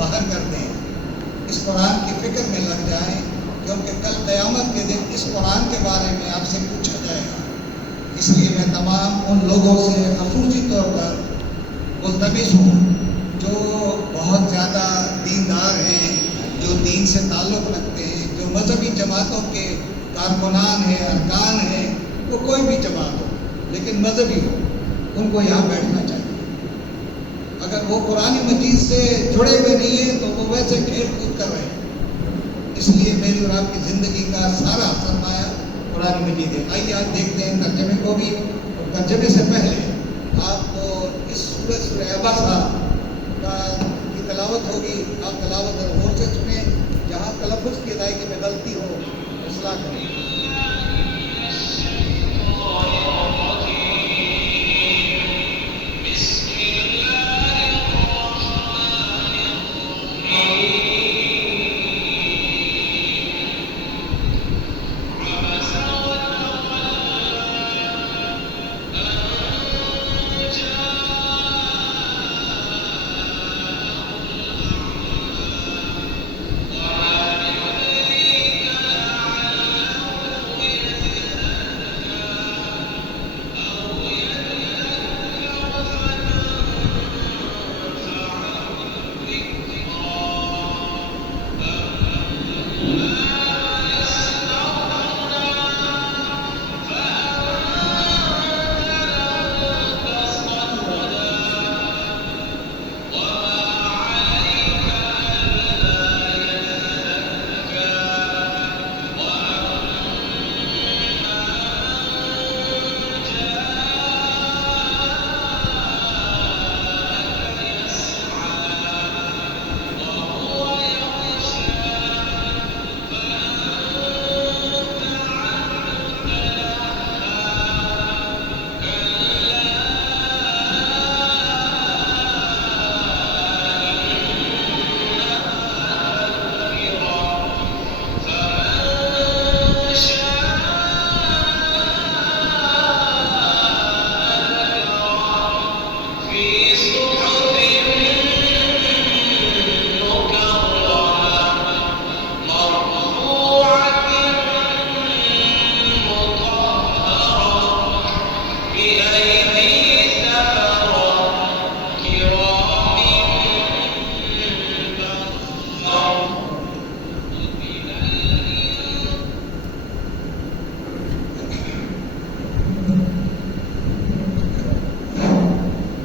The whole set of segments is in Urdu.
باہر کر دیں، اس قرآن کی فکر میں لگ جائیں، کیونکہ کل قیامت کے دن اس قرآن کے بارے میں آپ سے پوچھا جائے گا۔ اس لیے میں تمام ان لوگوں سے خصوصی طور پر ملتمس ہوں جو بہت زیادہ دیندار ہیں، جو دین سے تعلق رکھتے ہیں، جو مذہبی جماعتوں کے کارکنان ہیں، ارکان ہیں، وہ کوئی بھی جماعت ہو لیکن مذہبی ہو، ان کو یہاں بیٹھنا چاہیے۔ اگر وہ قرآن مجید سے جڑے ہوئے نہیں ہیں تو وہ ویسے کھیل کود کر رہے ہیں۔ اس لیے میری اور آپ کی زندگی کا سارا سرمایہ قرآن مجید ہے۔ آئیے آج دیکھتے ہیں ترجمے کو بھی، اور ترجمے سے پہلے آپ کو اس سورہ عبسہ کی تلاوت ہوگی، آپ تلاوت غور سے سنیں، جہاں تلفظ کی ادائیگی میں غلطی ہو اصلاح کریں۔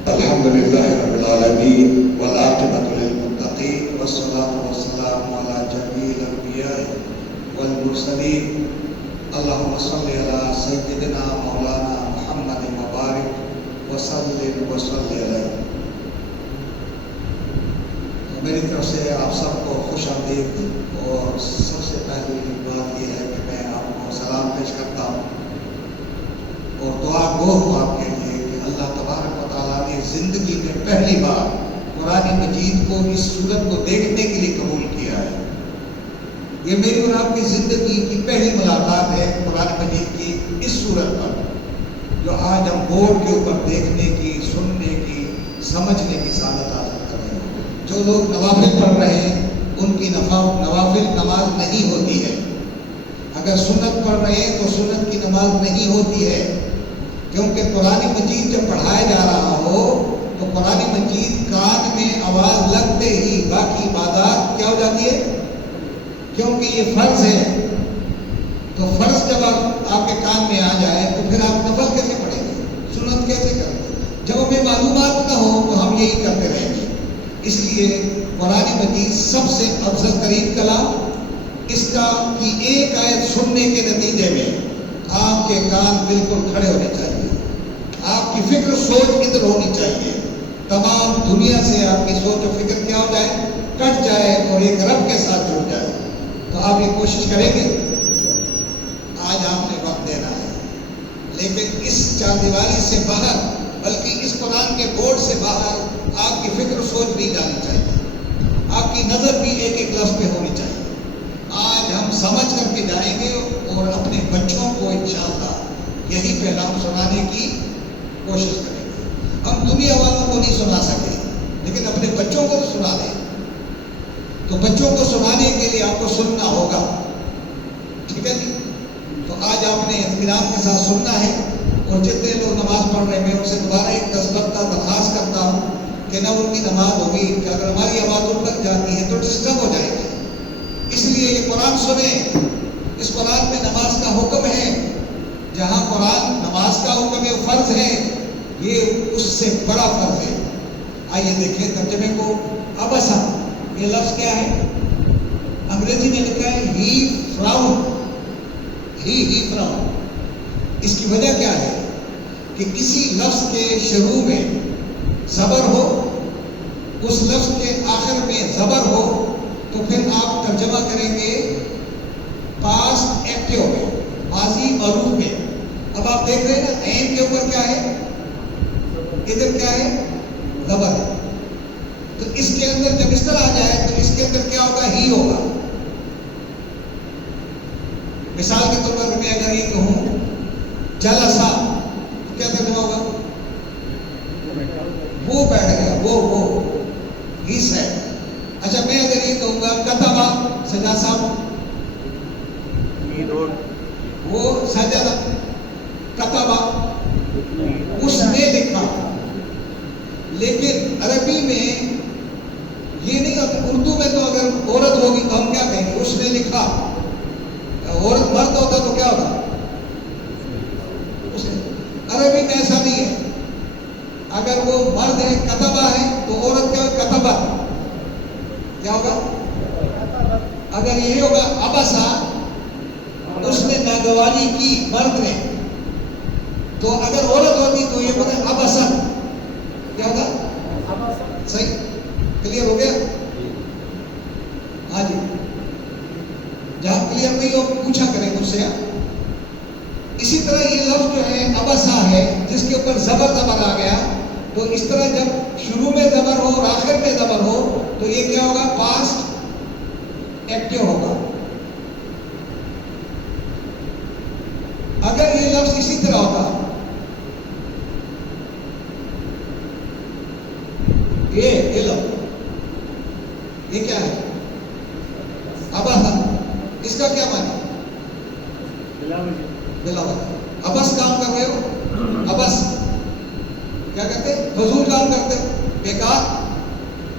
الحمدللہ رب العالمین والعاقبۃ للمتقین والصلاۃ والسلام علی جمیع الانبیاء والمرسلین اللہم صلی علی سیدنا مولانا محمد مبارک وسلم وصلی علیہ۔ میری طرف سے آپ سب کو خوش آمدید، اور سب سے پہلی بات یہ ہے کہ میں آپ کو سلام پیش کرتا ہوں اور دعا گو ہوں آپ کے لیے کہ اللہ تبارک و تعالیٰ نے زندگی میں پہلی بار قرآن مجید کو اس صورت کو دیکھنے کے لیے قبول کیا ہے۔ یہ میری اور آپ کی زندگی کی پہلی ملاقات ہے قرآن مجید کی اس صورت پر، جو آج ہم بورڈ کے اوپر دیکھنے کی، سننے کی، سمجھنے کی سعادت حاصل کر رہے ہیں۔ جو لوگ نوافل پڑھ رہے ہیں ان کی نوافل نماز نہیں ہوتی ہے، اگر سنت پڑھ رہے ہیں تو سنت کی نماز نہیں ہوتی ہے، کیونکہ قرآن مجید جب پڑھایا جا رہا ہو تو قرآن مجید کان میں آواز لگتے ہی باقی عبادات کیا ہو جاتی ہے، کیونکہ یہ فرض ہے۔ تو فرض جب آپ کے کان میں آ جائے تو پھر آپ نفل کیسے پڑھیں گے، سنت کیسے کریں گے؟ جب ہمیں معلومات نہ ہو تو ہم یہی کرتے رہیں گے۔ اس لیے قرآن مجید سب سے افضل ترین کلام، اس کا کی ایک آیت سننے کے نتیجے میں آپ کے کان بالکل کھڑے ہونے چاہیے، آپ کی فکر سوچ ادھر ہونی چاہیے، تمام دنیا سے آپ کی سوچ و فکر کیا ہو جائے، کٹ جائے اور ایک رب کے ساتھ جڑ جائے۔ تو آپ یہ کوشش کریں گے؟ آج آپ نے وقت دینا ہے، لیکن اس چاردیواری سے باہر، بلکہ اس قرآن کے بورڈ سے باہر آپ کی فکر و سوچ نہیں جانی چاہیے، آپ کی نظر بھی ایک ایک لفظ پہ ہونی چاہیے۔ آج ہم سمجھ کر کے جائیں گے اور اپنے بچوں کو انشاءاللہ یہی پیغام سنانے کی کوشش کریں گے۔ ہم دنیا والوں کو نہیں سنا سکے لیکن اپنے بچوں کو تو سنا دیں۔ تو بچوں کو سنانے کے لیے آپ کو سننا ہوگا، ٹھیک ہے جی؟ تو آج آپ نے اطمینان کے ساتھ سننا ہے، اور جتنے لوگ نماز پڑھ رہے ہیں میں ان سے دوبارہ ایک درخواست کرتا ہوں کہ نہ ان کی نماز ہوگی کہ اگر ہماری آواز ان تک جاتی ہے تو ڈسٹرب ہو جائے گی، اس لیے یہ قرآن سنیں۔ اس قرآن میں نماز کا حکم ہے، جہاں قرآن نماز کا حکم ہے فرض ہے، یہ اس سے بڑا فرض ہے۔ آئیے دیکھیں ترجمے کو۔ ابسا یہ لفظ کیا ہے؟ انگریزی میں لکھا ہے ہی فراؤن، ہی فراؤن۔ اس کی وجہ کیا ہے کہ کسی لفظ کے شروع میں زبر ہو، اس لفظ کے آخر میں زبر ہو، تو پھر آپ ترجمہ کریں گے پاسٹ ایکٹیو میں، ماضی معروف میں۔ اب آپ دیکھ رہے ہیں نا عین کے اوپر کیا ہے، ادھر کیا ہے، زبر ہے۔ تو اس کے اندر جب اس طرح آ جائے تو اس کے اندر کیا ہوگا، ہی ہوگا۔ مثال کے طور پر میں اگر یہ کہوں جلسا، کیا ترجمہ ہوگا؟ وہ بیٹھ گیا، وہ ہی سیٹ۔ اچھا میں اگر یہ کہوں گا کتبہ، سجاد صاحب وہ سجادہ، کتبہ اس نے لکھا۔ لیکن عربی میں یہ نہیں ہوتا، اردو میں تو اگر عورت ہوگی تو ہم کیا کہیں گے، اس نے لکھا۔ عورت مرد ہوتا تو کیا ہوتا، عربی میں ایسا نہیں ہے۔ اگر وہ مرد ہے کتبہ ہے تو عورت کیا ہوگا، کتبت، کیا ہوگا؟ اگر یہ ہوگا ابسا، اس نے ناگواری کی مرد نے، تو اگر عورت ہوتی تو یہ ہوگا ابسا، کیا ہوگا؟ صحیح، کلیئر ہو گیا؟ ہاں جی، جہاں کلیئر نہیں ہو پوچھا کریں مجھ سے۔ اسی طرح یہ لفظ جو ہے ابسا ہے، جس کے اوپر زبر آ گیا، تو اس طرح جب شروع میں زبر ہو اور آخر میں زبر ہو تو یہ کیا ہوگا، پاسٹ ایکٹیو ہوگا۔ اگر یہ لفظ اسی طرح ہوتا، یہ لفظ یہ کیا ہے، ابسا، اس کا کیا معنی؟ ابس کام کر رہے ہو، ابس کیا کہتے ہیں، فضول کام کرتے ہو، بیکار،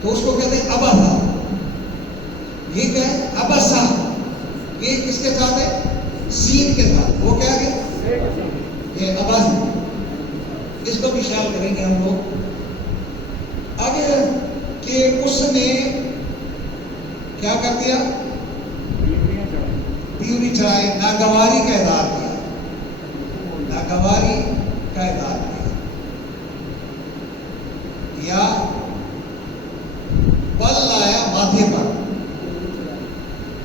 تو اس کو کہتے ہیں ابسا۔ یہ کیا ہے، ابسا، یہ کس کے ساتھ ہے، سین کے ساتھ، وہ کیا ہے، یہ ابس۔ اس کو بھی خیال کریں گے ہم لوگ آگے کہ اس نے کیا کر دیا، پیوری چڑھائے، ناگواری کا اظہار کیا، ناگواری کا اظہار کیا، یا بل لایا ماتھے پر،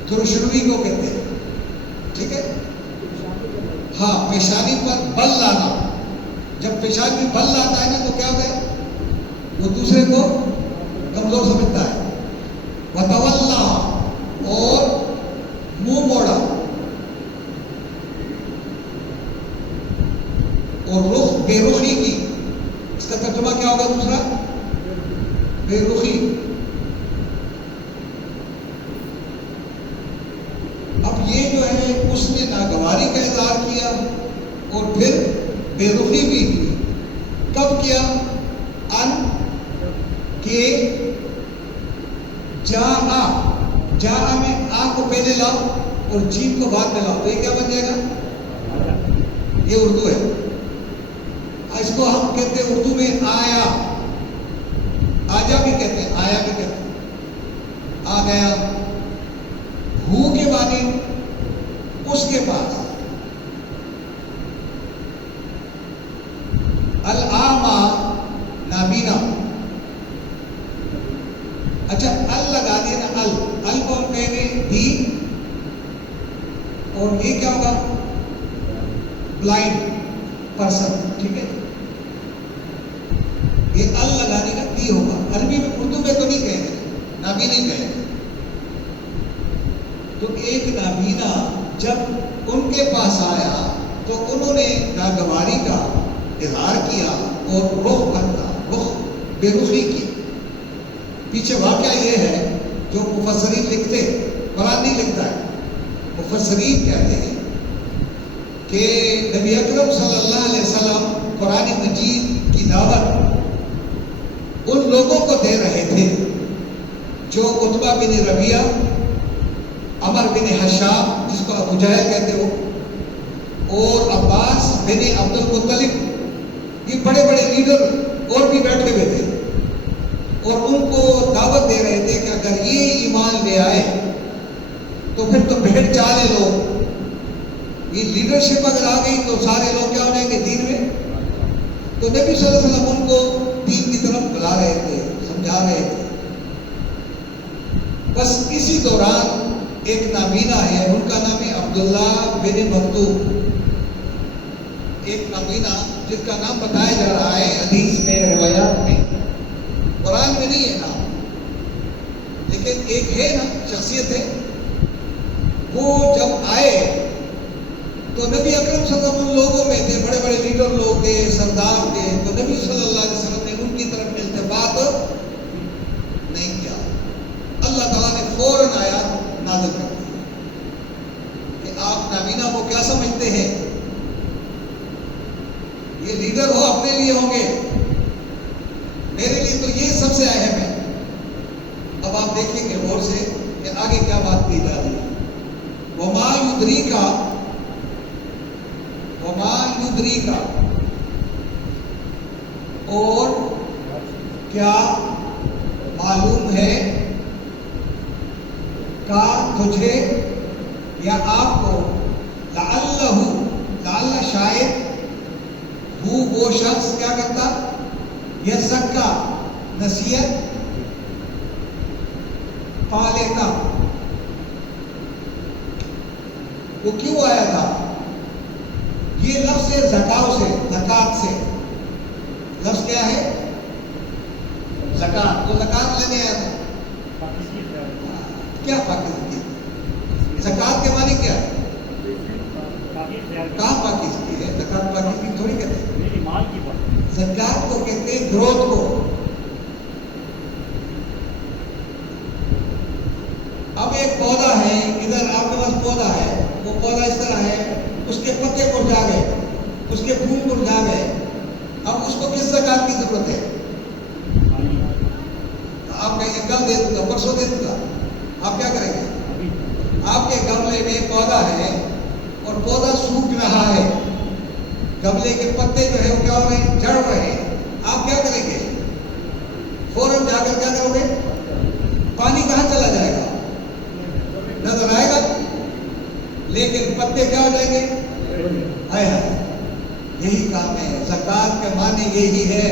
ترشروی کو کہتے ہیں، ٹھیک ہے؟ ہاں، پیشانی پر بل لانا۔ جب پیشانی بل لاتا ہے نا تو کیا ہوتا ہے، وہ دوسرے کو کمزور سمجھتا ہے۔ وتولا، اور منہ موڑا، اور رخ، بے رخی کی۔ اس کا ترجمہ کیا ہوگا دوسرا، بے رخی۔ اب یہ جو ہے اس نے ناگواری کا اظہار کیا اور پھر بے رخی بھی کی۔ کب کیا، ان کے جا میں آ کو پہلے لاؤ اور جیم کو بعد میں لاؤ تو یہ کیا بن جائے گا، یہ اردو ہے۔ اس کو ہم کہتے ہیں اردو میں آیا، آجا بھی کہتے ہیں، آیا بھی کہتے ہیں، آ گیا۔ ہو کے معنی اس کے پاس، العامہ، نابینا۔ اچھا ال لگا دیا نا، ال کو ہم کہیں گے بھی، اور یہ کیا ہوگا، بلائنڈ پرسن، ٹھیک ہے؟ یہ ال لگانے کا دی ہوگا، عربی میں، اردو میں تو نہیں کہیں گے، نابینا نہیں کہیں گے۔ تو ایک نابینا جب ان کے پاس آیا تو انہوں نے ناگواری کا اظہار کیا اور رخ بے رخی کی۔ پیچھے واقعہ یہ ہے جو مفسرین لکھتے ہیں، قرآن نہیں لکھتا ہے، مفسرین کہتے ہیں کہ نبی اکرم صلی اللہ علیہ وسلم قرآن مجید کی دعوت ان لوگوں کو دے رہے تھے جو عتبہ بن ربیعہ، عمر بن حشام جس کو ابو جہل کہتے ہو، اور عباس بن عبد المطلب، یہ بڑے بڑے لیڈر اور بھی بیٹھے ہوئے تھے، اور ان کو دعوت دے رہے تھے کہ اگر یہ ایمان لے آئے تو پھر تو بھیڑ چالے لوگ، یہ لیڈرشپ اگر آ گئی تو سارے لوگ کیا ہو جائیں گے دین میں. تو نبی صلی اللہ علیہ وسلم ان کو دین کی طرف بلا رہے تھے، سمجھا رہے تھے. بس اسی دوران ایک نابینا ہے، ان کا نام ہے عبداللہ بن مکتوم، ایک نابینا جس کا نام بتایا جا رہا ہے حدیث میں، روایات میں، قرآن میں نہیں ہے نام، لیکن ایک ہے نا، شخصیت ہے. وہ جب آئے تو نبی اکرم صلی اللہ علیہ وسلم لوگوں میں تھے، بڑے بڑے لیڈر لوگ تھے، سردار تھے، تو نبی صلی اللہ علیہ وسلم نے ان کی طرف التفات نہیں کیا. اللہ تعالیٰ نے فوراً آیات نازل کر دی کہ آپ نابینا کو کیا سمجھتے ہیں، یہ لیڈر ہو اپنے لیے ہوں گے، میرے لیے تو یہ سب سے اہم ہے. اب آپ دیکھیں گے غور سے کہ آگے کیا بات کی جا رہی ہے. وما یدریکا، اور کیا معلوم ہے کا تجھے یا آپ کو، لعل شاید وہ شخص کیا کرتا، یزکا نصیحت پا لیتا. وہ کیوں آیا تھا؟ یہ لفظ زکاؤ سے، زکات سے، لفظ کیا ہے؟ زکات. تو زکات لینے آیا تھا. کیا پاکیزگی؟ زکات کے معنی کیا ہے؟ کہاں پاکیزگی ہے؟ زکات پاکیزگی تھوڑی کہتے ہیں. زکات کو کہتے ہیں گروتھ کو. اب ایک پودا ہے، ادھر آپ کے پاس پودا ہے، وہ پودا اس طرح ہے، اس کے پتے مرجھا گئے، اس کے پھول مرجھا گئے، اب اس کو کس زکات کی ضرورت ہے؟ آپ کہیں گے کل دے دوں گا، پرسوں دے دوں گا. آپ کیا کریں گے؟ آپ کے گملے میں پودا ہے اور پودا سوکھ رہا ہے، گملے کے پتے جو ہے وہ کیا ہو رہے ہیں؟ جڑ رہے ہیں. آپ کیا کریں گے؟ فوراً جا کر کیا کرو گے؟ پانی کہاں چلا جائے گا؟ نظر آئے گا، لیکن پتے کیا ہو جائیں گے؟ یہی کام ہے. زکات کا معنی یہی ہے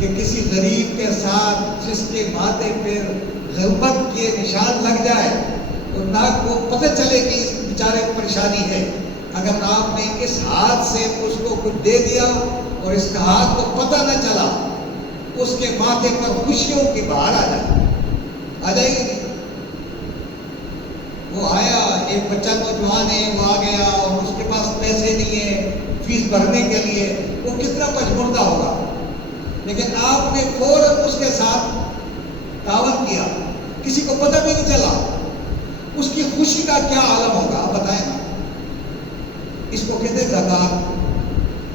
کہ کسی غریب کے ساتھ جس کے ماتھے پر غربت کے نشان لگ جائے تو نہ کو پتہ چلے کہ اس بیچارے کو پریشانی ہے. اگر آپ نے اس ہاتھ سے اس کو کچھ دے دیا اور اس کا ہاتھ کو پتہ نہ چلا، اس کے ماتھے پر خوشیوں کی بہار آ جائے گی. وہ آیا، ایک بچہ نوجوان ہے، وہ آ گیا اور اس کے پاس پیسے نہیں ہیں فیس بھرنے کے لیے، وہ کتنا پچھمردہ ہوگا. لیکن آپ نے فوراً اس کے ساتھ تعاون کیا، کسی کو پتہ بھی نہیں چلا، اس کی خوشی کا کیا عالم ہوگا آپ بتائیں نا. اس کو کہتے ہیں زکات.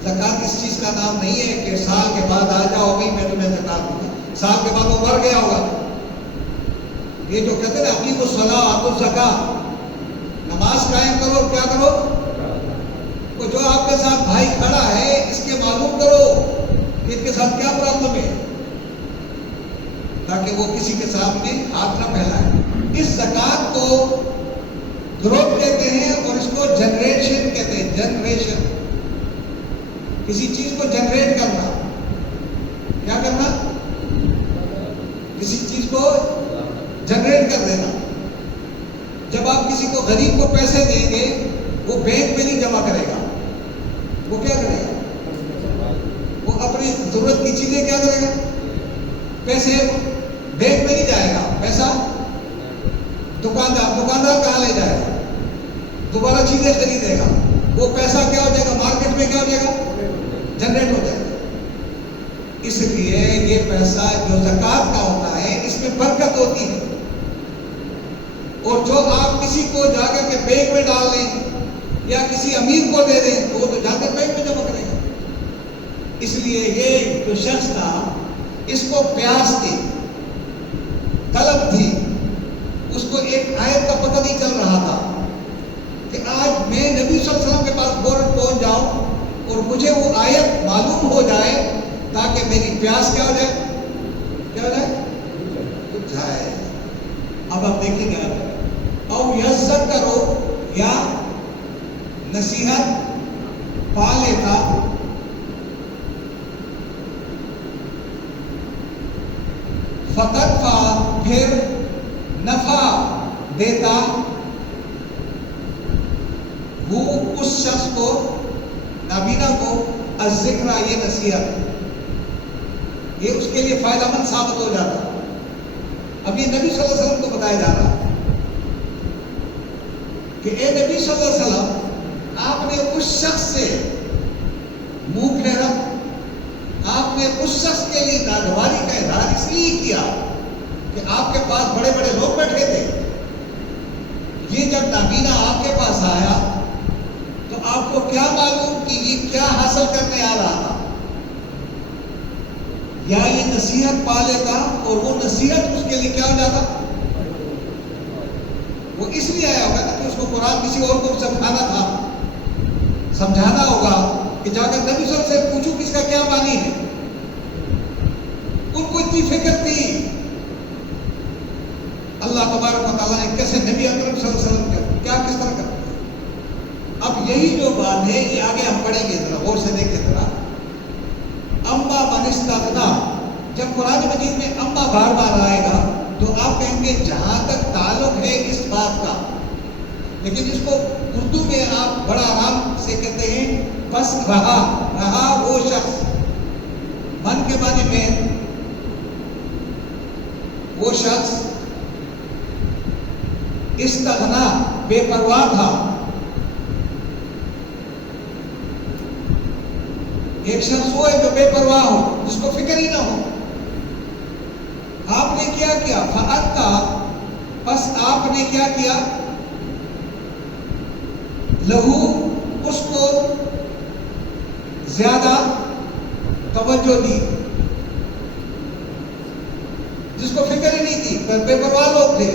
زکات اس چیز کا نام نہیں ہے کہ سال کے بعد آ جاؤ بھائی میں تمہیں زکات دوں گا، سال کے بعد وہ مر گیا ہوگا. یہ جو کہتے ہیں اقیم الصلاۃ وآتوا الزکاۃ، نماز قائم کرو اور کیا کرو. وہ جو آپ کے ساتھ بھائی کھڑا ہے اس کے معلوم کرو کہ اس کے ساتھ کیا پرابلم ہے، تاکہ وہ کسی کے سامنے ہاتھ نہ پھیلائے. اس زکات کو گروتھ کہتے ہیں اور اس کو جنریشن کہتے ہیں. جنریشن، کسی چیز کو جنریٹ کرنا. کیا کرنا؟ کسی چیز کو جنریٹ کر دینا. جب آپ کسی کو غریب کو پیسے دیں گے وہ بینک میں نہیں جمع کرے گا، وہ کیا کرے گا؟ وہ اپنی ضرورت کی چیزیں کیا کرے گا؟ پیسے بینک میں نہیں جائے گا، پیسہ دکاندار کہاں لے جائے گا؟ دوبارہ چیزیں خریدے گا. وہ پیسہ کیا ہو جائے گا؟ مارکیٹ میں کیا ہو جائے گا؟ جنریٹ ہو جائے گا. اس لیے یہ پیسہ جو زکات کا ہوتا ہے اس میں برکت ہوتی ہے. اور جو آپ کسی کو جا کر کے بیگ میں ڈال دیں یا کسی امیر کو دے دیں تو وہ تو جا کر بیگ میں جمع کرے گا. اس لیے یہ جو شخص تھا اس کو پیاس تھی، طلب تھی، اس کو ایک آیت کا پتہ نہیں چل رہا تھا کہ آج میں نبی صلی اللہ علیہ وسلم کے پاس فوراً پہنچ جاؤں اور مجھے وہ آیت معلوم ہو جائے تاکہ میری پیاس کیا ہو جائے، کیا ہو جائے، بجھ جائے. اب آپ دیکھیں گے او یزت کرو یا نصیحت پا لیتا فقط فا پھر نفع دیتا وہ اس شخص کو، نابینا کو، الذکر یہ نصیحت، یہ اس کے لیے فائدہ مند ثابت ہو جاتا. اب یہ نبی صلی اللہ علیہ وسلم کو بتایا جا رہا ہے کہ اے نبی صلی اللہ علیہ وسلم، آپ نے اس شخص سے منہ پھیرا، آپ نے اس شخص کے لیے ناگواری کا اظہار اس لیے کیا کہ آپ کے پاس بڑے بڑے لوگ بیٹھے تھے. یہ جب نابینا آپ کے پاس آیا تو آپ کو کیا معلوم کہ یہ کیا حاصل کرنے آ رہا تھا؟ یا یہ نصیحت پا لیتا اور وہ نصیحت اس کے لیے کیا ہو جاتا؟ وہ اس لیے آیا ہوگا کہ اس کو قرآن کسی اور کو سمجھانا تھا، سمجھانا ہوگا کہ جا کر نبی صلی اللہ علیہ وسلم سے پوچھو کہ اس کا کیا معنی ہے. ان کو اتنی فکر تھی اللہ تبارک و تعالیٰ نے کیسے نبی اکرم صلی اللہ علیہ وسلم کا کیا کس طرح کرتا ہے. اب یہی جو بات ہے یہ آگے ہم پڑھیں گے، ذرا غور سے دیکھیں ذرا. اما من استغنا، جب قرآن مجید میں اما بار بار آئے گا تو آپ کہیں گے جہاں تک تعلق ہے اس بات کا، لیکن اس کو اردو میں آپ بڑا آرام سے کہتے ہیں بس رہا وہ شخص. من کے معنی میں وہ شخص، استغنا بے پرواہ تھا. ایک شخص وہ ہے جو بے پرواہ ہو، جس کو فکر ہی نہ ہو. آپ نے کیا کیا؟ فَأَنْتَ، بس آپ نے کیا کیا؟ لہو، اس کو زیادہ توجہ دی. جس کو فکر ہی نہیں تھی، بے پرواہ لوگ تھے،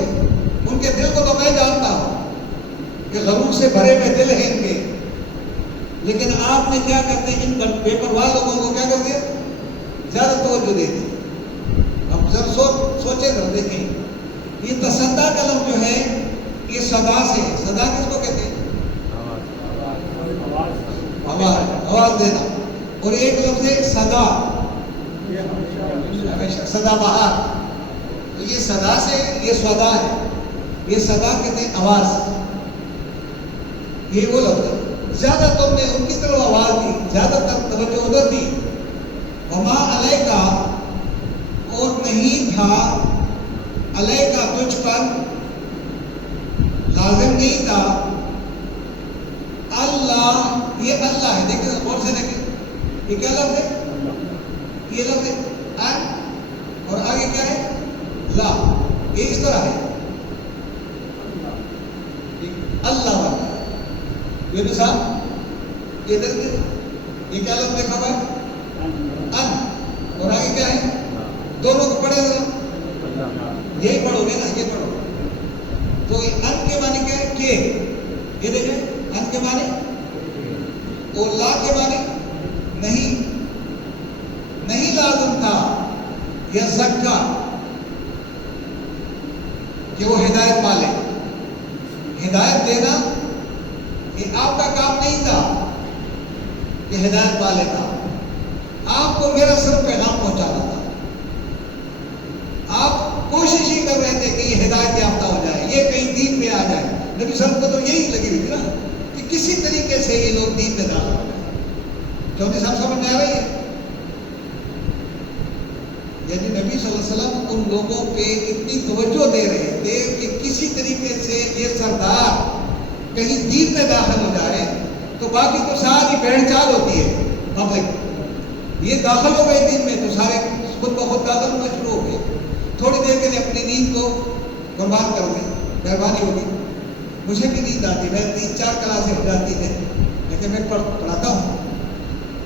ان کے دل کو تو میں جانتا ہوں کہ غرور سے بھرے ہوئے دل ہیں ان کے، لیکن آپ نے کیا کرتے ہیں ان بے پرواہ لوگوں کو کیا کر دیا؟ زیادہ توجہ دے دی. اب ذرا سوچیں ذرا دیکھیں، یہ تصدیٰ کا لفظ جو ہے یہ صدا سے، صدا کس کو کہتے ہیں؟ آواز دینا. اور ایک لفظ ہے صدا، ہمیشہ صدا بہار. تو یہ صدا سے، یہ صدا ہے، یہ صدا کہتے ہیں آواز. یہ وہ لفظ ہے. زیادہ تم نے ان کی طرف آواز دی، زیادہ تر توجہ ادھر دی. وما علیکا، اور نہیں تھا علیکا تجھ پر، لازم نہیں تھا. اللہ، یہ اللہ ہے، دیکھیں غور سے دیکھیں، یہ کیا لفظ ہے؟ یہ لفظ ہے ان، اور آگے کیا ہے؟ لا. یہ اس طرح ہے اللہ والا. یہ صاحب ادھر یہ کیا لفظ دیکھا ہوا ہے؟ ان، اور آگے کیا ہے؟ دونوں کو پڑھے ذرا، یہی پڑھو گے نا، یہ پڑھو. تو ان کے معنی کیا ہے؟ کہ یہ دیکھیں ان کے معنی، اور لا کے معنی نہیں. نہیں لازم تھا یا زکا کہ وہ ہدایت پالے. ہدایت دینا یہ آپ کا کام نہیں تھا کہ ہدایت پالے تھا. آپ کو میرا صرف پیغام پہنچانا تھا. آپ کوشش ہی کر رہے تھے کہ یہ ہدایت یافتہ ہو جائے، یہ کہیں دین میں آ جائے. نبی صلی اللہ علیہ وسلم کو تو یہی لگی ہوئی تھی نا کہ کسی طریقے سے یہ لوگ دین میں داخل ہو جائیں. چوتھی صاحب سمجھ میں آ رہی ہے؟ یعنی نبی صلی اللہ علیہ وسلم ان لوگوں پہ اتنی توجہ دے رہے تھے کہ کسی طریقے سے یہ سردار کہیں دین میں داخل ہو جائے تو باقی تو ساری بہن چال ہوتی ہے پبلک. یہ داخل ہو گئے دین میں تو سارے خود بخود داخل ہونا شروع ہو گئے. تھوڑی دیر کے لیے اپنی نیند کو قربان کر دیں. مہربانی ہوگی. مجھے بھی نیند آتی ہے, میں 3-4 کلاسیں ہو جاتی ہیں لیکن میں پڑھاتا ہوں,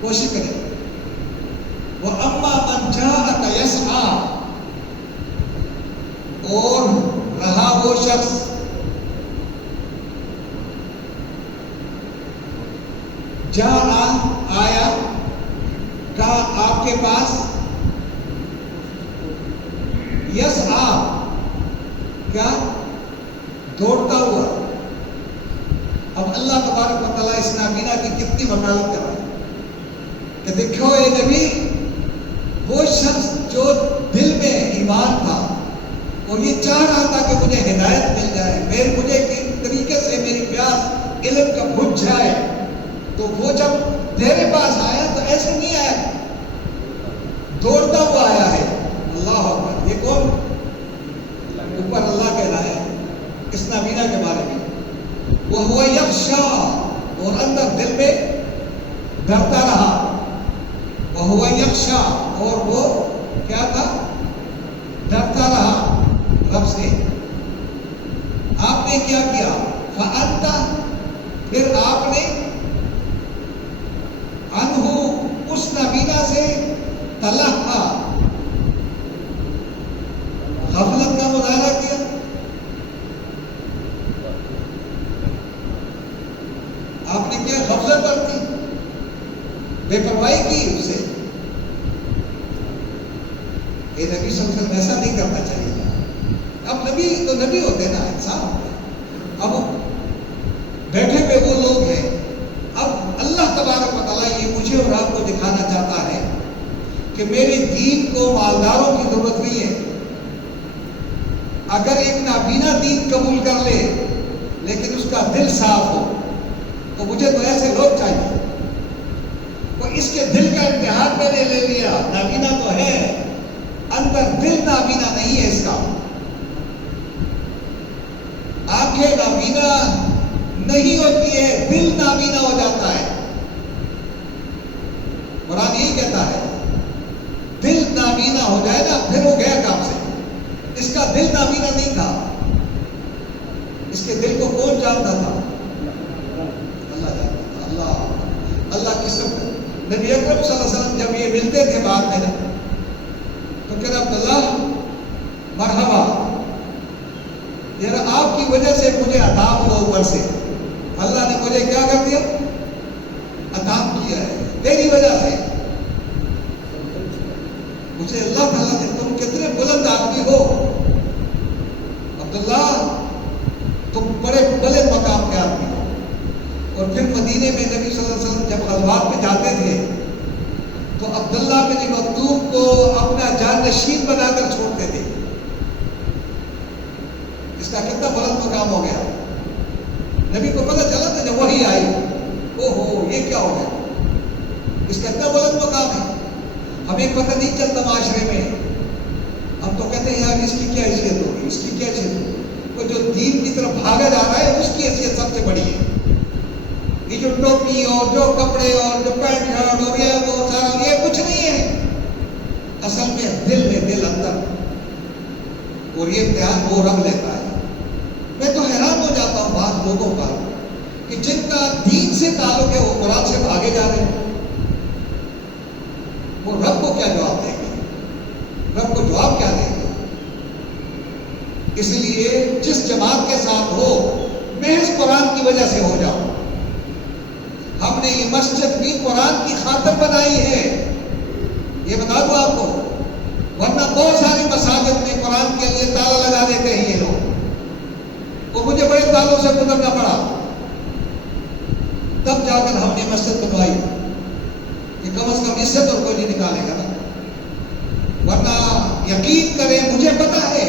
کوشش کریں. وَأَمَّا مَنْ جَاءَكَ يَسْعَىٰ, اور رہا وہ شخص آیا کہا آپ کے پاس, یسعیٰ کیا دوڑتا ہوا. اب اللہ تبارک و تعالیٰ اس نابینا کی کتنی وکالت کر رہا ہے کہ دیکھو اے نبی, وہ شخص جو دل میں ایمان تھا اور یہ چاہ رہا تھا کہ مجھے ہدایت مل جائے, مجھے کس طریقے سے میری پیاس علم کا بجھ جائے, تو وہ جب تیرے پاس آیا تو ایسے نہیں آیا, دوڑتا ہوا آیا ہے. اللہ اکبر. یہ کون؟ اوپر اللہ کہہ رہا ہے اس نابینا کے بارے میں. وہ یخشا, اور اندر دل میں ڈرتا رہا. وہ یخشا, اور وہ کیا تھا؟ ڈرتا رہا رب سے. آپ نے کیا کیا؟ فأنت, پھر آپ نے انہو, اس نابینا سے تلہا, غفلت کا مظاہرہ کیا. آپ نے کیا غفلت برتی, بے پرواہی کی اس سے. یہ نبی صلی اللہ علیہ وسلم ایسا نہیں کرنا چاہیے. اب نبی تو نبی ہوتے نا, انسان ہوتے. اب بیٹھے ہوئے وہ لوگ ہیں. اب اللہ تبارک و تعالیٰ یہ مجھے اور آپ کو دکھانا چاہتا ہے کہ میرے دین کو مالداروں کی ضرورت نہیں ہے. اگر ایک نابینا دین قبول کر لے لیکن اس کا دل صاف ہو تو مجھے تو ایسے لوگ چاہیے. وہ اس کے دل کا امتحان میں نے لے لیا, نابینا تو ہے اندر دل نابینا نہیں ہے اس کا. آنکھیں نابینا نہیں ہوتی ہے, دل نابینا ہو جاتا ہے. قرآن یہی کہتا ہے دل نابینا ہو جائے نا پھر وہ گیا کام سے. اس کا دل نابینا نہیں تھا. اس کے دل کو کون جانتا تھا؟ اللہ جانتا تھا. اللہ کی سب. نبی اکرم صلی اللہ علیہ وسلم جب یہ ملتے تھے بعد میں تو کہنا عبداللہ مرحبا, ذرا آپ کی وجہ سے مجھے عطاب ہوا اوپر سے. اللہ نے مجھے کیا کر دیا؟ عطاب کیا ہے تیری وجہ سے. مجھے اللہ تعالیٰ نے, تم کتنے بلند آدمی ہو عبداللہ, تم بڑے بلند مقام کے آدمی ہو. اور پھر مدینے میں نبی صلی اللہ علیہ وسلم جب غزوات میں جاتے تھے تو عبداللہ بن مکتوم کو اپنا جانشین بنا کر چھوڑتے تھے. اس کا کتنا بلند مقام ہو گیا. نبی کو پتہ چلا تھا جب وہی آئی, او ہو یہ کیا ہو گیا, اس کا اتنا بلند مقام ہے. ہمیں پتہ نہیں چلتا معاشرے میں. ہم تو کہتے ہیں یار اس کی کیا حیثیت ہوگی, اس کی کیا حیثیت ہوگی. وہ جو دین کی طرف بھاگا جا رہا ہے اس کی حیثیت سب سے بڑی ہے. یہ جو ٹوپی اور جو کپڑے اور جو پینٹ شرٹ اور یہ وہ سارا یہ کچھ نہیں ہے. اصل میں دل اندر, اور یہ امتحان وہ رب لیتا ہے. میں تو حیران ہو جاتا ہوں بعض لوگوں کا کہ جن کا دین سے تعلق ہے وہ قرآن سے بھاگے جا رہے ہیں. وہ رب کو کیا جواب دیں گے؟ رب کو جواب کیا دیں گے؟ اس لیے جس جماعت کے ساتھ ہو محض قرآن کی وجہ سے ہو جاؤ. ہم نے یہ مسجد بھی قرآن کی خاطر بنائی ہے, یہ بتا دوں آپ کو. ورنہ بہت ساری مساجد میں قرآن کے لیے تالا لگا دیتے ہیں یہ لوگ. وہ مجھے بڑے تالوں سے گزرنا پڑا تب جا کر ہم نے مسجد بنوائی کہ کم از کم اس سے تو کوئی نہیں نکالے گا نا. ورنہ یقین کریں مجھے پتا ہے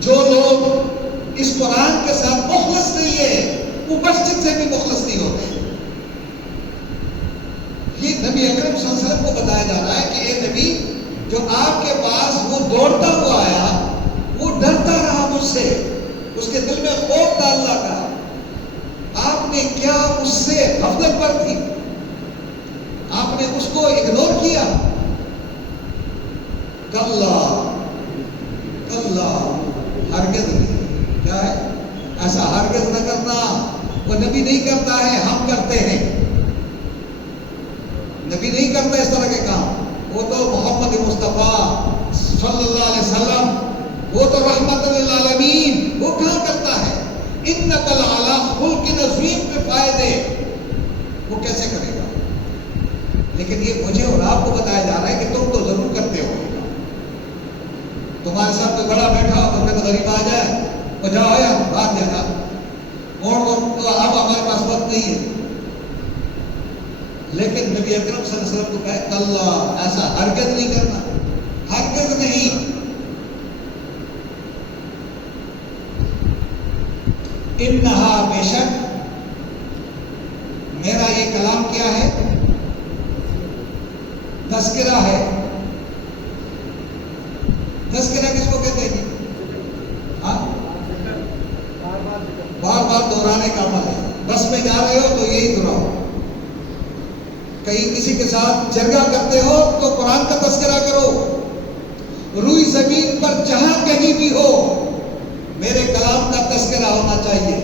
جو لوگ اس قرآن کے ساتھ مخلص نہیں ہے وہ مسجد سے بھی مخلص نہیں ہوتے. یہ نبی اکرم صلی اللہ علیہ وسلم کو بتایا جا رہا ہے کہ اے نبی, جو آپ کے پاس وہ دوڑتا ہوا آیا وہ ڈرتا رہا مجھ سے, اس کے دل میں خوف تھا اللہ کا. آپ نے کیا اس سے غفلت پر تھی, آپ نے اس کو اگنور کیا. کلا ہرگز نہیں. کیا ہے؟ ایسا ہرگز نہ کرنا، وہ نبی نہیں کرتا ہے، ہم کرتے ہیں۔ نبی نہیں کرتا اس طرح کے کام، وہ تو محمد مصطفیٰ صلی اللہ علیہ وسلم، وہ تو رحمت للعالمین، وہ کہاں کرتا ہے؟ انک لعلی خلق عظیم پہ فائدے، وہ کیسے کرے گا؟ لیکن یہ مجھے اور آپ کو بتایا جا رہا ہے کہ تم تو ضرور کرتے ہو۔ تمہارے ساتھ کوئی بڑا بیٹھا ہو، تمہیں تو غریب آ جائے، وہ جاؤ یا بات دینا اور اب ہمارے پاس وقت نہیں ہے۔ لیکن نبی اکرم صلی اللہ علیہ وسلم کو کہے اللہ ایسا ہرگز نہیں کرنا، ہرگز نہیں۔ انہا بے شک میرا یہ کلام کیا ہے؟ تذکرہ ہے۔ تذکرہ کس کو کہتے ہیں؟ ہاں، بار بار دہرانے کا عمل ہے۔ بس میں جا رہے ہو تو یہی دہراؤ، کہیں کسی کے ساتھ جرگہ کرتے ہو تو قرآن کا تذکرہ کرو۔ روئی زمین پر جہاں کہیں بھی ہو میرے کلام کا تذکرہ ہونا چاہیے۔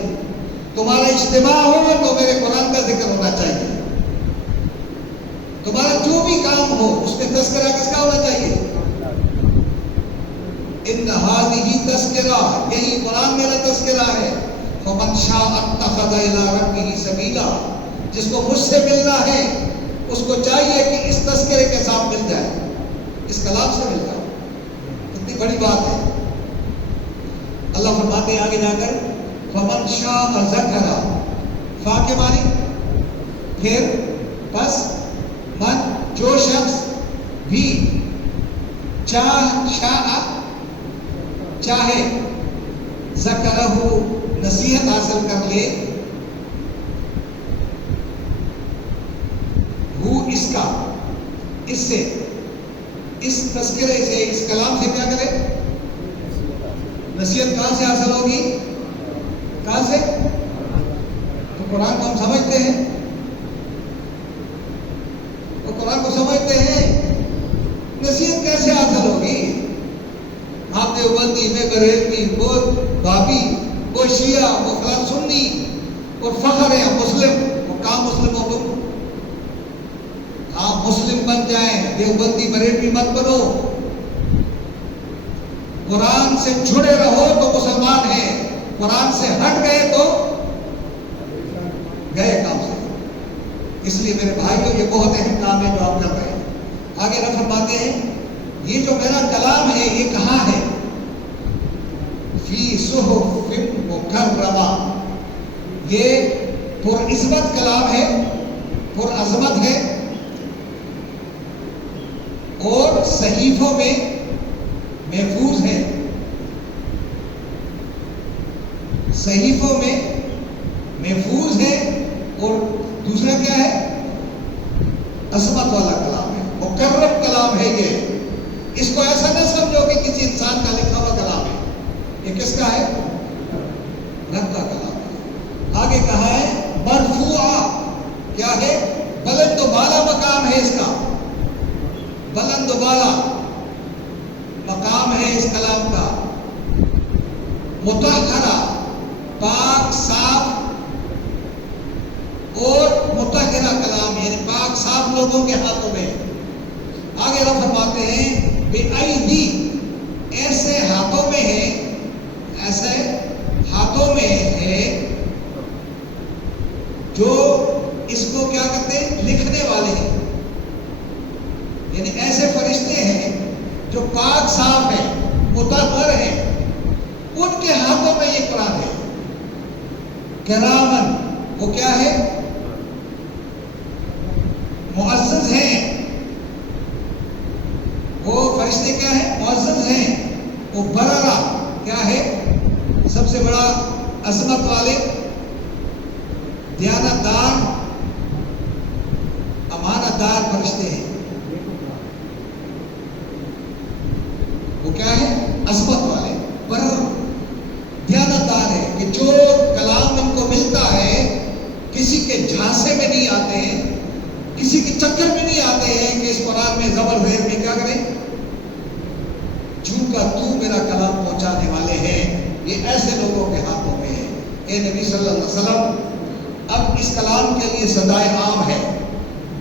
تمہارا اجتماع ہو تو میرے قرآن کا ذکر ہونا چاہیے۔ تمہارا جو بھی کام ہو اس میں تذکرہ کس کا ہونا چاہیے؟ ان ہذہ تذکرہ، یہی قرآن میرا تذکرہ ہے۔ فمن شاء اتخذ الی ربہ سبیلا، جس کو مجھ سے ملنا ہے اس کو چاہیے کہ اس تذکرے کے ساتھ مل جائے، اس کلام سے مل جائے۔ کتنی بڑی بات ہے۔ اللہ فرماتے ہیں آگے جا کر فمن شاء ذکر، فا کے معنی پھر بس من، جو شخص بھی چاہے ذکرہ نصیحت حاصل کر لے، وہ اس کا، اس سے، اس تذکرے سے، اس کلام سے کیا کرے؟ نصیحت کہاں سے حاصل ہوگی؟ کہاں سے؟ تو قرآن کو ہم سمجھتے ہیں، تو قرآن کو سمجھتے ہیں، نصیحت کیسے حاصل ہوگی؟ آپ دیوبندی، میں بریلوی، وہ بابی، وہ شیعہ، وہ فلاں سنی، اور فخر ہے مسلم، وہ کہاں مسلم ہو تم؟ آپ مسلم بن جائیں، دیوبندی بریلوی مت بنو، قرآن سے جڑے رہو تو مسلمان ہیں، قرآن سے ہٹ گئے تو گئے کام سے۔ اس لیے میرے بھائیوں یہ بہت اہم کام ہے جو آپ کر رہے ہیں۔ آگے رب فرماتے ہیں یہ جو میرا کلام ہے یہ کہاں ہے؟ فی صحف مکرمہ، یہ پرعزت کلام ہے، پرعظمت ہے، اور صحیفوں میں محفوظ ہے۔ صحیفوں میں محفوظ ہے، اور دوسرا کیا ہے؟ عظمت والا کلام ہے، مکرم کلام ہے یہ۔ اس کو ایسا نہ سمجھو کہ کسی انسان کا لکھا ہوا کلام ہے، یہ کس کا ہے؟ رب کا کلام ہے۔ آگے کہا ہے مرفوعہ، کیا ہے؟ بلند و بالا مقام ہے اس کا، بلند و بالا مقام ہے اس کلام کا۔ مطہرہ، پاک صاف اور مطہرہ کلام، یعنی پاک صاف لوگوں کے ہاتھوں میں۔ آگے رب فرماتے ہیں بِأَيْدِی، ایسے ہاتھوں میں ہے، ایسے ہاتھوں میں ہے جو اس کو کیا کرتے ہیں؟ لکھنے والے ہیں، یعنی ایسے فرشتے ہیں جو پاک صاف ہیں، مطہر ہیں، ان کے ہاتھوں میں یہ قرآن ہے۔ کرامن، وہ کیا ہے؟ معزز ہیں، وہ فرشتے کیا ہیں؟ معزز ہیں۔ وہ بررہ، کیا ہے؟ سب سے بڑا عظمت والے، دیانت دار، امانت دار فرشتے ہیں۔ وہ کیا ہے؟ عظمت والے، برر، دیانت دار ہے، کہ جو کلام ان کو ملتا ہے کسی کے جھانسے میں نہیں آتے ہیں، کسی کے چکر میں نہیں آتے ہیں کہ اس قرآن میں زبر زیر میں کیا کریں؟ جو کا تو میرا کلام پہنچانے والے ہیں۔ یہ ایسے لوگوں کے اے نبی صلی اللہ علیہ وسلم اب اس کلام کے لیے صدائے عام ہے،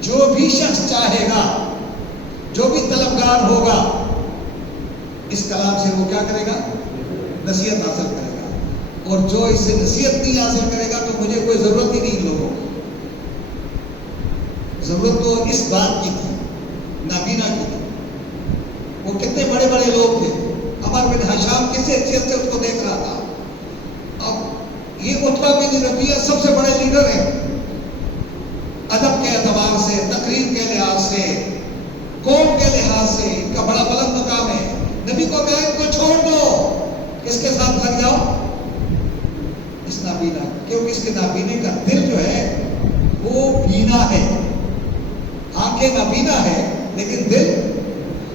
جو بھی شخص چاہے گا، جو بھی طلبگار ہوگا اس کلام سے وہ کیا کرے گا؟ نصیحت حاصل کرے گا، اور جو اس سے نصیحت نہیں حاصل کرے گا تو مجھے کوئی ضرورت ہی نہیں لوگوں کو۔ ضرورت تو اس بات کی تھی، نابینا کی تھی۔ وہ کتنے بڑے بڑے لوگ تھے، عمر بن حشام کس حیثیت سے اس کو دیکھ رہا تھا۔ اب یہ عتبہ بن ربیعہ سب سے بڑے لیڈر ہیں، ادب کے اعتبار سے، تقریر کے لحاظ سے، قوم کے لحاظ سے ان کا بڑا بلند مقام ہے۔ نبی کو کہا ان کو چھوڑ دو، کس کے ساتھ لگ جاؤ؟ اس نابینا، کیونکہ اس کے نابینے کا دل جو ہے وہ بینا ہے، آنکھیں نابینا ہے لیکن دل،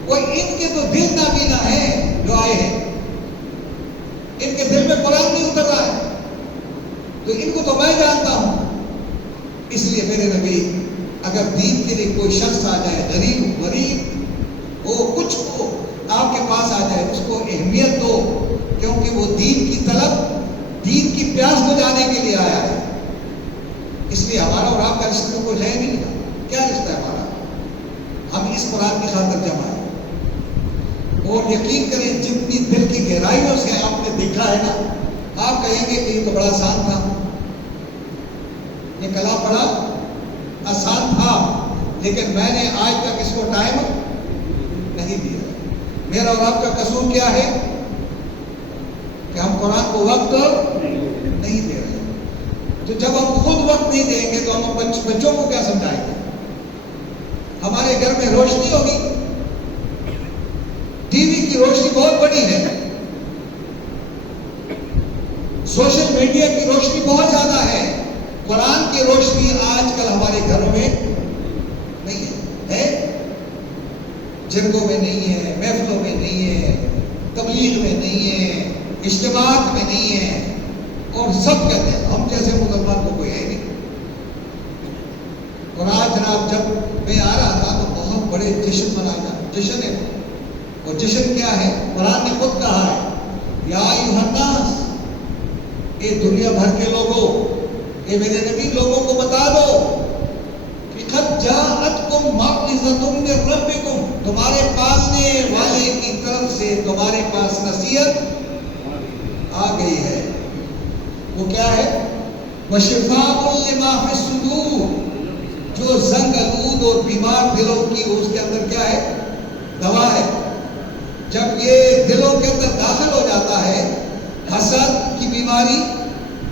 وہ ان کے تو دل نابینا ہے جو آئے ہیں، ان کے دل میں قرآن نہیں اتر رہا ہے، تو ان کو تو میں جانتا ہوں۔ اس لیے میرے نبی اگر دین کے لیے کوئی شخص آ جائے، غریب غریب وہ کچھ ہو آپ کے پاس آ جائے، اس کو اہمیت دو، کیونکہ وہ دین کی طلب، دین کی پیاس بجھانے کے لیے آیا ہے۔ اس لیے ہمارا اور آپ کا رشتہ تو کوئی ہے نہیں، کیا رشتہ ہے ہمارا؟ ہم اس قرآن کی خاطر جمع ہیں، اور یقین کریں جتنی دل کی گہرائیوں سے آپ نے دیکھا ہے نا، آپ کہیں گے کہ یہ تو بڑا آسان تھا، یہ کلام بڑا آسان تھا، لیکن میں نے آج تک اس کو ٹائم نہیں دیا۔ میرا اور آپ کا قصور کیا ہے کہ ہم قرآن کو وقت نہیں دے رہے۔ تو جب ہم خود وقت نہیں دیں گے تو ہم بچوں کو کیا سمجھائیں گے؟ ہمارے گھر میں روشنی ہوگی، ٹی وی کی روشنی بہت بڑی ہے، سوشل میڈیا کی روشنی بہت زیادہ ہے، قرآن کی روشنی آج کل ہمارے گھروں میں نہیں ہے، جرگوں میں نہیں ہے، محفلوں میں نہیں ہے، تبلیغ میں نہیں ہے، اجتماعات میں نہیں ہے، اور سب کہتے ہیں ہم جیسے مسلمان کو کوئی ہے نہیں۔ اور آج جناب جب میں آ رہا تھا تو بہت بڑے جشن منایا، جشن ہے، اور جشن کیا ہے؟ قرآن نے خود کہا ہے یا ایھا الناس، اے دنیا بھر کے لوگوں، اے میرے نبی لوگوں کو بتا دو کہ قد جاءتکم موعظۃ من ربکم، تمہارے پالنے والے کی طرف سے تمہارے پاس نصیحت آ گئی ہے۔ وہ کیا ہے؟ وشفاء لما فی الصدور، جو زنگ آلود اور بیمار دلوں کی اس کے اندر کیا ہے؟ دوا ہے۔ جب یہ دلوں کے اندر داخل ہو جاتا ہے، حسد کی بیماری،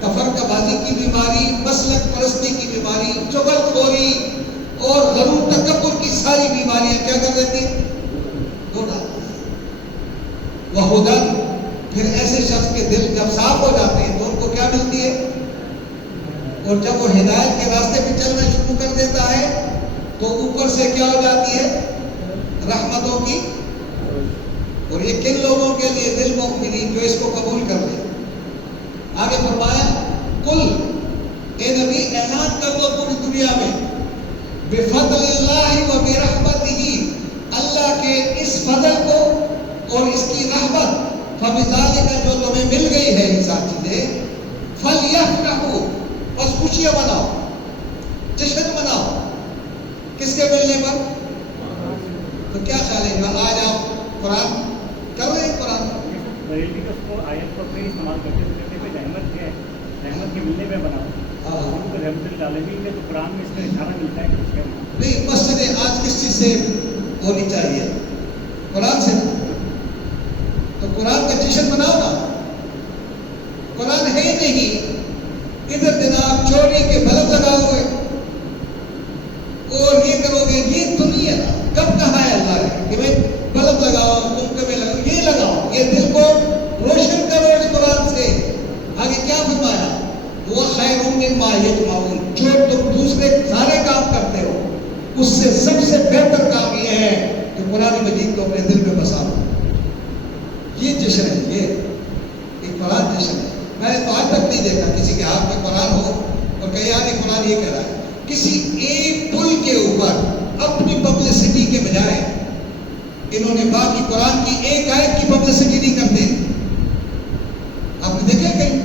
تفرقہ بازی کی بیماری، مسلک پرستی کی بیماری، چغل خوری اور غرور تکبر کی ساری بیماریاں کیا کر دیتی ہیں؟ وہدن، پھر ایسے شخص کے دل جب صاف ہو جاتے ہیں تو ان کو کیا ملتی ہے؟ اور جب وہ ہدایت کے راستے پہ چلنا شروع کر دیتا ہے تو اوپر سے کیا ہو جاتی ہے؟ رحمتوں کی۔ اور یہ کن لوگوں کے لیے؟ للمؤمنین، جو اس کو قبول کر لیں۔ آگے فرمایا کل، اے نبی اعلان کر دو پوری دنیا میں، بفضل اللہ و برحمتہ، اللہ کے اس فضل کو اور اس کی رحمت، فبذالک، جو تمہیں مل گئی ہے یہ ساری چیزیں، فلیفرحوا، بس خوشیاں مناؤ، جشن مناؤ، کس کے ملنے پر؟ تو کیا خیال ہے جو آج آپ قرآن کر رہے ہیں؟ قرآن بریلوی کا اس کو آیت کو اپنے استعمال کرتے تھے، کہتے ہیں رحمت ہے، رحمت کے ملنے میں بناؤ، رحمت للعالمین میں، تو قرآن میں اس کا اشارہ ملتا ہے کہ اس کا نہیں، مسجد آج کس چیز سے ہونی چاہیے؟ قرآن سے۔ تو قرآن کا جشن مناؤ نا، قرآن ہے نہیں، ادھر جناب چوری کے بلب لگاؤ گے اور یہ کرو گے، یہ تو نہیں ہے نا۔ کب کہا ہے اللہ نے کہ بھائی بلب لگاؤ، کنکے میں لگاؤ، یہ لگاؤ، یہ دل کو روشن کرو اس قرآن سے۔ آگے کیا فرمایا؟ وہ خیر مما یجمعون، جو تم دوسرے سارے کام کرتے ہو اس سے سب سے بہتر کام یہ ہے کہ قرآن مجید کو اپنے دل میں بساؤ۔ یہ جشن ہے، یہ ایک قرآن جشن ہے۔ میں نے تو آج تک نہیں دیکھا کسی کے ہاتھ میں قرآن ہو اور کہے یار یہ قرآن یہ کہہ رہا ہے۔ کسی ایک پل کے اوپر اپنی پبلسٹی کے بجائے انہوں نے باقی قرآن کی ایک آیت کی پبلسٹی نہیں کرتے۔ آپ نے دیکھا کہیں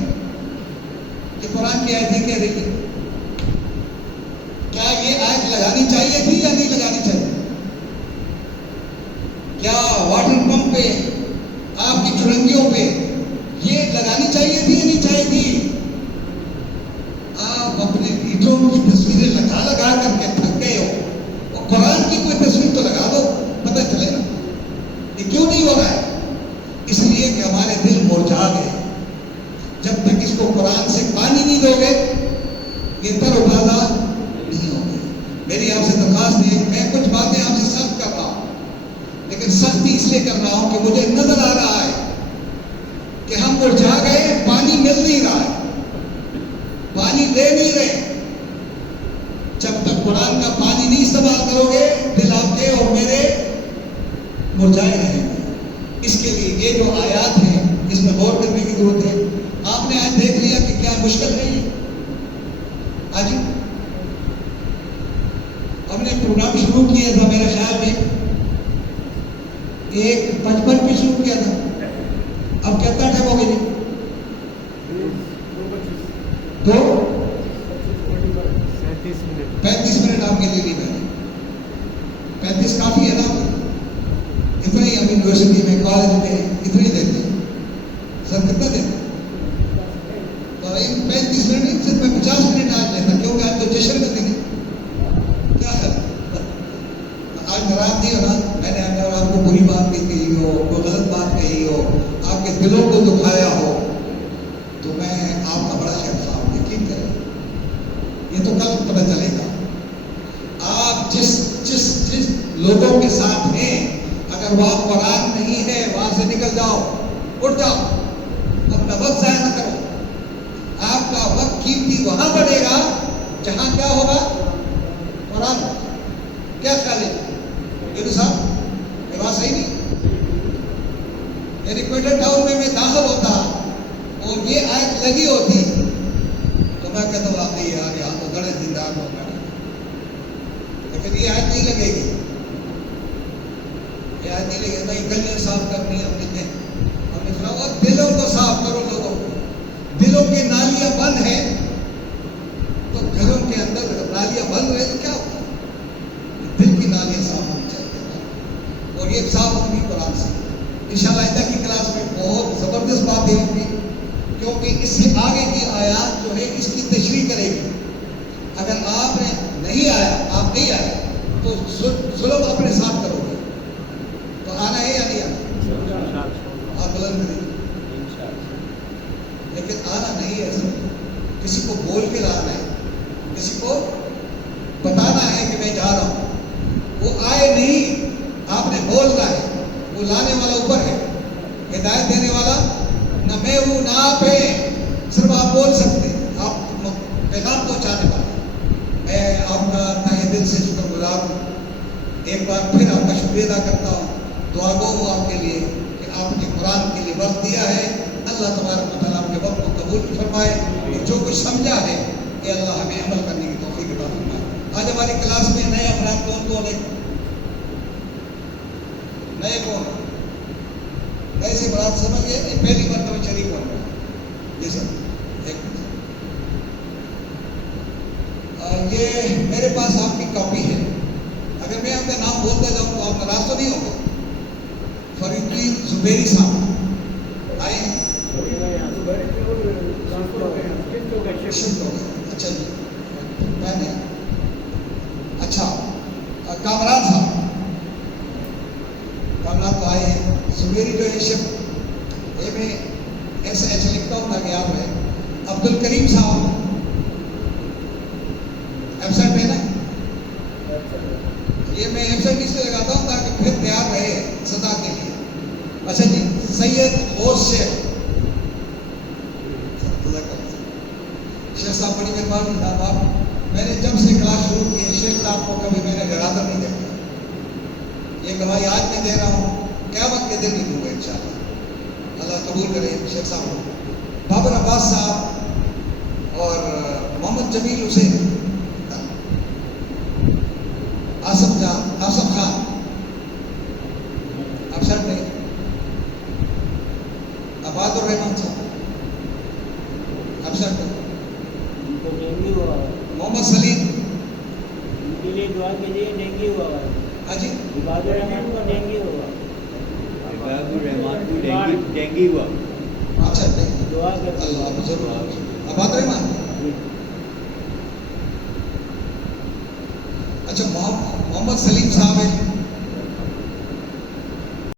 کہ اس کو قرآن سے پانی نہیں دو گے یہ تر و تازہ نہیں ہوگی. میری آپ سے درخواست ہے، میں کچھ باتیں آپ سے سخت کر رہا ہوں، لیکن سختی اس لیے کر رہا ہوں کہ مجھے نظر آ رہا ہے کہ ہم مرجھا گئے، پانی مل نہیں رہا ہے، پانی لے نہیں رہے. جب تک قرآن کا پانی نہیں استعمال کرو گے دل آپ کے اور میرے مرجھائے رہیں گے. اس کے لیے یہ جو آیات ہیں اس میں غور کرنے کی ضرورت ہے. آپ نے آج دیکھ لیا کہ کیا مشکل نہیں ہے. آج ہم نے پروگرام شروع کیا تھا میرے خیال میں 1:55 پہ شروع کیا تھا. اب کتنا ٹائم ہو گیا جی؟ 35 منٹ آپ کے لیے لی میں نے. 35 کافی ہے نا؟ اتنا ہی ہم یونیورسٹی میں کالج میں اتنا ہی دیتے ہیں. سر کتنا دیتے ہیں؟ تو 35 منٹ نہیں، صرف میں 50 منٹ آج لیتا کیونکہ آج تو جشن میں دن ہے. کیا ہے آج ناراض نہیں ہونا. میں نے اگر آپ کو بری بات بھی کہی ہو، کوئی غلط بات کہی ہو، آپ کے دلوں کو دکھایا ہو تو میں آپ کا بڑا شرفا ہوں. یقین کریں یہ تو کل پتہ چلے گا. آپ جس لوگوں کے ساتھ ہیں اگر وہاں قرآن نہیں ہے وہاں سے نکل جاؤ، اٹھ جاؤ. اپنا وقت ضائع نہ کرو. آپ کا وقت قیمتی وہاں بڑھے گا جہاں کیا ہوگا؟ قرآن. کیا خیال ہے یہ صاحب؟ یہ بات صحیح نہیں. یعنی کوئٹہ ٹاؤن میں داخل ہوتا اور یہ آیت لگی ہوتی تو میں کہتا ہوں واقعی یار یہاں تو گڑے زندان ہو گئے. لیکن یہ آیت نہیں لگے گی. یہ آیت نہیں لگے گی. بھائی گلیاں صاف کرنی ہے ہم نے سنا. اور دلوں کو صاف کرو. لوگوں کو دلوں کی نالیاں بند ہیں تو گھروں کے اندر نالیاں بند رہے تو کیا ہوگا؟ دل کی نالیاں صاف ہونی چاہیے اور یہ صاف ہوں گی قرآن سے. انشاءاللہ آئندہ کی کلاس میں بہت زبردست باتیں ہوں گی کیونکہ اس سے آگے کی آیات جو ہے اس کی تشریح کرے گی. اگر آپ نے نہیں آیا تو ظلم اپنے ساتھ کرو گے. تو آنا ہے یا نہیں آنا؟ آپ بلند کریں. لیکن آنا نہیں ہے سر. کسی کو بول کے لانا ہے، کسی کو بتانا ہے کہ میں جا رہا ہوں. وہ آئے نہیں، آپ نے بولنا ہے. وہ لانے والا اوپر ہے، ہدایت دینے والا نہ میں ہوں نہ آپ ہیں. صرف آپ بول سکتے ہیں، آپ پیغام پہنچانے والا. میں آپ کا تہ دل سے شکر گزار ہوں. ایک بار پھر آپ کا شکریہ ادا کرتا ہوں. دعا گو ہوں آپ کے لیے کہ آپ نے قرآن کے لیے وقت دیا ہے. اللہ تبارک و تعالیٰ آپ کے وقت کو قبول فرمائے اور جو کچھ سمجھا ہے کہ اللہ ہمیں عمل کرنے کی توفیق عطا فرمائے. آج ہماری کلاس میں نئے افراد کون ہیں؟ نئے کون؟ نئے سے برات سمجھ گئے؟ پہلی مرتبہ شریک ہو رہا ہے. جی سر ایک یہ میرے پاس آپ کی کاپی ہے. اگر میں آپ کا نام بولتا جاؤں تو آپ ناراض تو نہیں ہوں گے؟ فرید الدین زبیری صاحب آئے ہیں. اچھا جی میں نے اچھا کامران صاحب کامران تو آئے ہیں. زبیری جو ہے شفٹ یہ میں ایسے لکھتا ہوں تاکہ یاد رہے. عبد الکریم صاحب ایبسینٹ ہے نا؟ یہ میں ایبسینٹ اس لیے لگاتا ہوں تاکہ پھر تیار رہے سزا کے لیے. اچھا جی سید غوث شیخ صاحب بڑی مہربانی صاحب. میں نے جب سے کلاس شروع کی ہے شیخ صاحب کو کبھی میں نے لگاتار نہیں دیکھا. یہ گواہی آج میں دے رہا ہوں، قیامت کے دن نہیں دوں گا انشاءاللہ. اللہ قبول کرے شیخ صاحب. بابر عباس صاحب اور محمد جمیل حسین، آصف خان افسر نے، عباد الرحمان صاحب افسر نے، محمد سلیم ان کے لیے دعا کیجیے. ڈینگی ہوا ہے. ہاں جی عباد الرحمان کو ڈینگی ہوا. عباد الرحمان کو ڈینگی ہوا. اچھا دعا کر اللہ ضرور. عباد الرحمان اچھا محمد سلیم صاحب ہے.